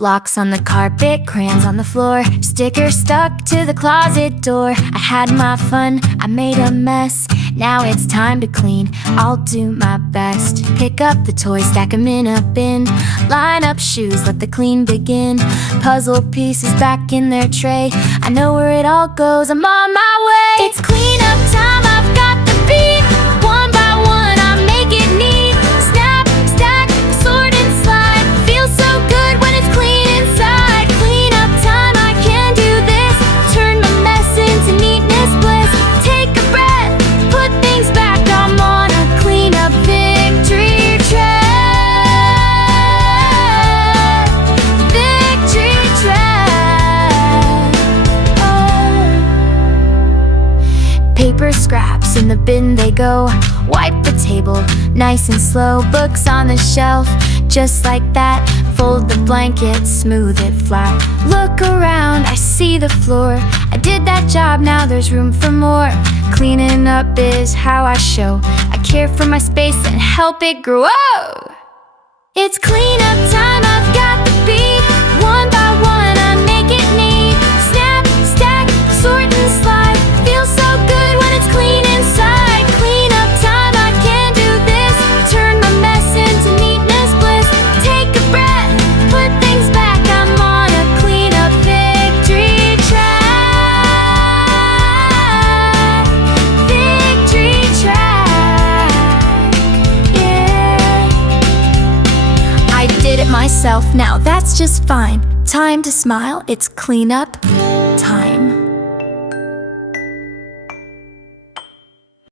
Blocks on the carpet, crayons on the floor, stickers stuck to the closet door. I had my fun, I made a mess. Now it's time to clean, I'll do my best. Pick up the toys, stack them in a bin. Line up shoes, let the clean begin. Puzzle pieces back in their tray. I know where it all goes, I'm on my way. It's cleanup time, I've got the beat. One by one, I make it neat. Snap, stack, sort and slide. Feels so good when it's clean inside. Cleanup time, I can do this. Turn my mess into neatness bliss. Take a breath, put things back. I'm on a cleanup victory track. Victory track. Oh. Paper scraps in the bin they go. Wipe the table, nice and slow. Books on the shelf, just like that. Fold the blanket, smooth it flat. Look around, I see the floor. I did that job, now there's room for more. Cleaning up is how I show I care for my space and help it grow. It's cleanup time, I've got the beat. One by one, I make it neat. Snap, stack, sort and slide. Feels so good when it's clean inside. Cleanup time, I can do this. Turn my mess into neatness bliss. Take a breath, put things back. I'm on a cleanup victory track. Victory track, yeah. I did it myself, now that's just fine. Time to smile, it's cleanup